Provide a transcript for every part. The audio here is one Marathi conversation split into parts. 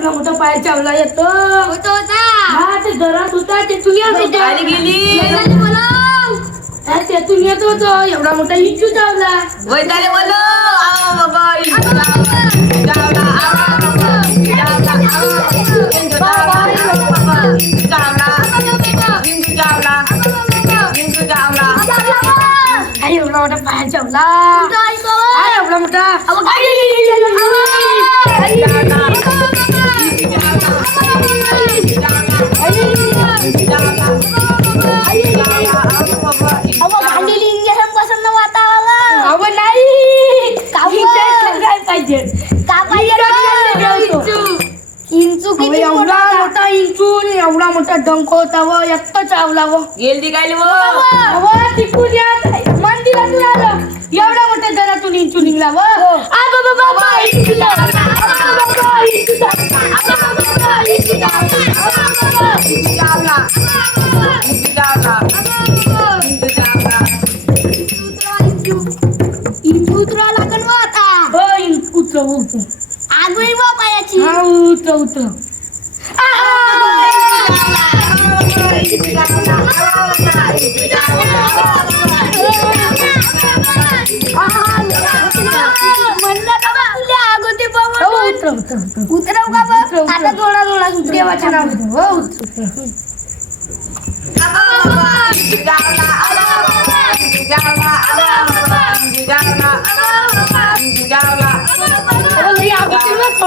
पाय चावला येतो होता होता हा ते घरात होता तेथून येत होता गेली वैताली बोलाव. हा, येत होतो एवढा मोठा इच्छू चावला वैताले बोलो आवा बाबा चावला आवा बाबा चावला आवा बाबा इंदू चावला आवा बाबा चावला इंदू चावला इंदू चावला हा, एवढा मोठा पाय चावला तो? हा, एवढा मोठा आई, आई, आई, आई, आई, आई, आई, चावला अहो, इंजेक्शन काय पाहिजे का पाहिजे किंचू अहो, किती एवढा मोठा इंचून एवढा मोठा डंक होता व एकटा चावला व. गेली काय व? अहो, तिकडून यात मंदिरातून आलं. एवढा मोठ्या दरातून इंचू निघला व. आ बाबा बाबा इंचू चावला. उतरव, उतरव. आगळी व पायाची हा, हो, बाबा उतरव, उतरव, उतरव. उतरव का बा उतरव, उतरव. आता थोडा उतरव देवाच्या नावाने. हो, उतरव. अहो,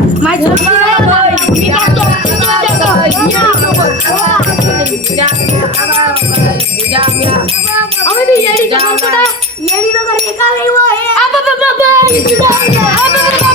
थोडसा लई अगोदर. आई. लई अगोदर. अहो, थोडसा राहिला. थोडसा राहिला, काढून दे. हो. अहो, आता मला पंढरपूरच्या वारीत जायचं आहे मग मी कशी जाईन आता लवकर लावून दे आता मी जातो पंढरपूरच्या वारीत माझी सुट्टी नाही. मी जातो. मी जातो. अहो, मी येडीचं घर कुठं? आ, बाबा, बाबा, इथं जाऊ दे. आ, बाबा,